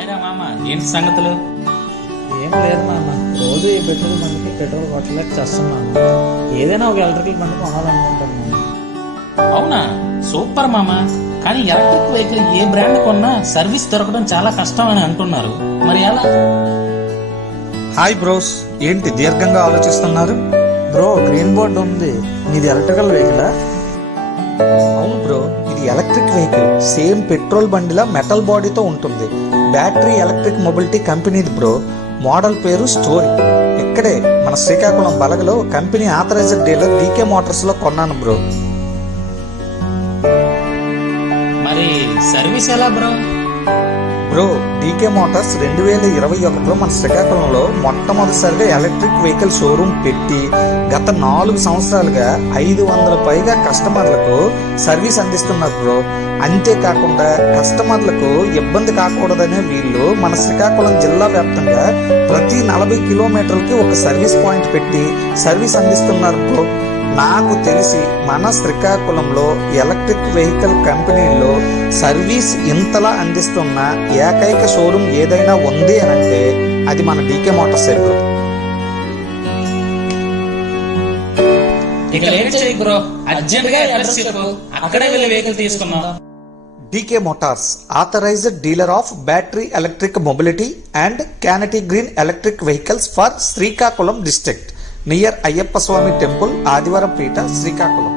హాయ్రా మామ, ఏంటి సంగతులు? ఏం లేదు మామ, రోజు ఈ పెట్రోల్ బండికి పెట్రోల్ కొట్టలేక చేస్తున్నాను. ఏదైనా ఒక ఎలక్ట్రికల్ బండి కొనాలనుకుంటున్నాను. అవునా, సూపర్ మామ. కానీ ఎలక్ట్రిక్ వెహికల్ ఏ బ్రాండ్ కొన్నా సర్వీస్ దొరకడం చాలా కష్టం అని అంటున్నారు. మరి ఎలా? హాయ్ బ్రోస్, ఏంటి దీర్ఘంగా ఆలోచిస్తున్నారు? బ్రో, గ్రీన్ బోర్డ్ ఉంది. మీది ఎలక్ట్రికల్ వెహికలా? అవును బ్రో, ఇది ఎలక్ట్రిక్ వెహికల్. సేమ్ పెట్రోల్ బండిలా మెటల్ బాడీతో ఉంటుంది. బ్యాటరీ ఎలక్ట్రిక్ మొబిలిటీ కంపెనీది బ్రో. మోడల్ పేరు స్టోరీ. ఇక్కడే మన శ్రీకాకుళం బలగలో company authorised dealer DK Motors లో కొన్నాను బ్రో. మరి సర్వీస్ ఎలా బ్రో? బ్రో, డీకే మోటార్స్ 2021లో మన శ్రీకాకుళంలో మొట్టమొదటిసారిగా ఎలక్ట్రిక్ వెహికల్ షోరూమ్ పెట్టి గత 4 సంవత్సరాలుగా 500 పైగా కస్టమర్లకు సర్వీస్ అందిస్తున్నారు బ్రో. అంతేకాకుండా కస్టమర్లకు ఇబ్బంది కాకూడదనే వీళ్ళు మన శ్రీకాకుళం జిల్లా వ్యాప్తంగా ప్రతి 40 కిలోమీటర్లకి ఒక సర్వీస్ పాయింట్ పెట్టి సర్వీస్ అందిస్తున్నారు బ్రో. నాకు తెలిసి మన శ్రీకాకుళంలో ఎలక్ట్రిక్ వెహికల్ కంపెనీల్లో సర్వీస్ ఇంతలా అందిస్తున్న ఏకైక షోరూమ్ ఏదైనా ఉంది అని అంటే అది మన డీకే మోటార్స్ బ్రో. ఇక లేట్ చేయి బ్రో, అర్జెంట్ గా అడ్రస్ చెప్పు, అక్కడే వెళ్ళి వెహికల్ తీసుకున్నాం. DK Motors authorised dealer of battery electric mobility and Kinetic Green electric vehicles for Srikakulam district near Ayyappa Swamy temple, Adivarapeta, Srikakulam.